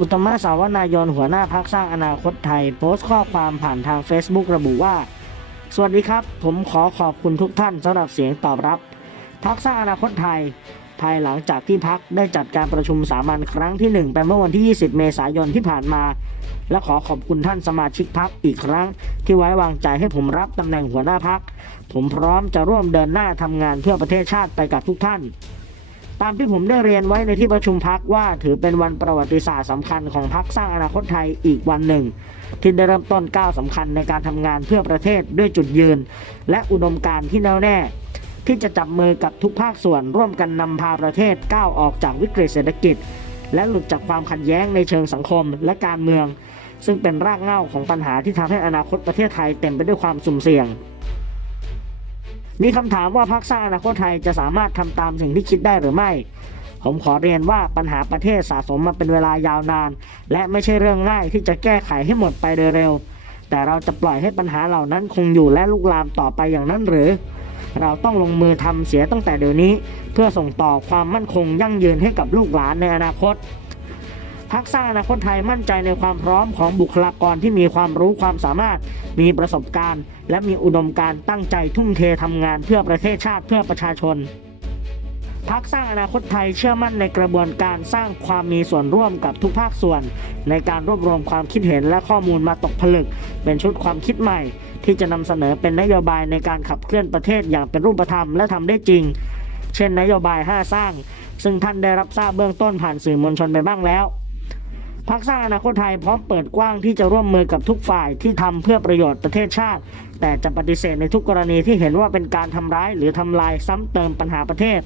สาวนายนหัวหน้าพักสร้างอนาคตไทย โพสต์ข้อความผ่านทาง Facebook ระบุว่า สวัสดีครับ ผมขอขอบคุณทุกท่านสำหรับเสียงตอบรับ พักสร้างอนาคตไทย ภายหลังจากที่พักได้จัดการประชุมสามัญครั้งที่ 1 ไปเมื่อวันที่ 20 เมษายนที่ผ่านมา และขอขอบคุณท่านสมาชิกพักอีกครั้ง ที่ไว้วางใจให้ผมรับตำแหน่งหัวหน้าพัก ผมพร้อมจะร่วมเดินหน้าทำงานเพื่อประเทศชาติไปกับทุกท่าน ตามที่ผมได้เรียนไว้ในที่ประชุมพักว่าถือเป็นวันประวัติศาสตร์สำคัญของพักสร้างอนาคตไทยอีกวันหนึ่ง ที่ได้เริ่มต้นก้าวสำคัญในการทำงานเพื่อประเทศด้วยจุดยืน และอุดมการณ์ที่แน่วแน่ ที่จะจับมือกับทุกภาคส่วนร่วมกันนำพาประเทศก้าวออกจากวิกฤตเศรษฐกิจ และหลุดจากความขัดแย้งในเชิงสังคมและการเมือง ซึ่งเป็นรากเหง้าของปัญหาที่ทำให้อนาคตประเทศไทยเต็มไปด้วยความสุ่มเสี่ยง มีคำถามว่าพรรคสร้างอนาคตไทยจะสามารถทำตามสิ่งที่คิดได้หรือไม่ ผมขอเรียนว่าปัญหาประเทศสะสมมาเป็นเวลายาวนาน และไม่ใช่เรื่องง่ายที่จะแก้ไขให้หมดไปโดยเร็ว แต่เราจะปล่อยให้ปัญหาเหล่านั้นคงอยู่และลุกลามต่อไปอย่างนั้นหรือ เราต้องลงมือทำเสียตั้งแต่เดี๋ยวนี้ เพื่อส่งต่อความมั่นคงยั่งยืนให้กับลูกหลานในอนาคต พักสร้างอนาคตไทยมั่นใจในความพร้อมของบุคลากรที่มีความรู้ความสามารถ มีประสบการณ์ และมีอุดมการณ์ตั้งใจทุ่มเททำงานเพื่อประเทศชาติเพื่อประชาชนพักสร้างอนาคตไทยเชื่อมั่นในกระบวนการสร้างความมีส่วนร่วมกับทุกภาคส่วน ในการรวบรวมความคิดเห็นและข้อมูลมาตกผลึก เป็นชุดความคิดใหม่ ที่จะนำเสนอเป็นนโยบายในการขับเคลื่อนประเทศอย่างเป็นรูปธรรมและทำได้จริง เช่นนโยบาย 5 สร้าง ซึ่งท่านได้รับทราบเบื้องต้นผ่านสื่อมวลชนไปบ้างแล้ว พักสร้างอนาคตไทยพร้อมเปิดกว้างที่จะร่วมมือกับทุกฝ่ายที่ทำเพื่อประโยชน์ประเทศชาติ แต่จะปฏิเสธในทุกกรณีที่เห็นว่าเป็นการทำร้ายหรือทำลายซ้ำเติมปัญหาประเทศ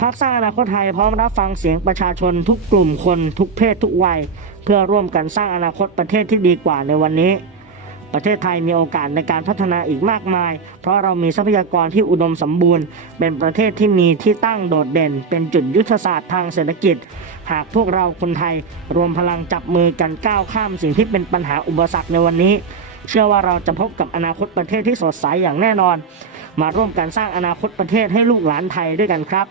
พักสร้างอนาคตไทยพร้อมรับฟังเสียงประชาชนทุกกลุ่มคนทุกเพศทุกวัย เพื่อร่วมกันสร้างอนาคตประเทศที่ดีกว่าในวันนี้ ประเทศไทยมีโอกาสในการพัฒนาอีกมากมาย เพราะเรามีทรัพยากรที่อุดมสมบูรณ์ เป็นประเทศที่มีที่ตั้งโดดเด่น เป็นจุดยุทธศาสตร์ทางเศรษฐกิจ หากพวกเราคนไทยรวมพลังจับมือกันก้าวข้ามสิ่งที่เป็นปัญหาอุปสรรคในวันนี้ เชื่อว่าเราจะพบกับอนาคตประเทศที่สดใสอย่างแน่นอน มาร่วมกันสร้างอนาคตประเทศให้ลูกหลานไทยด้วยกันครับ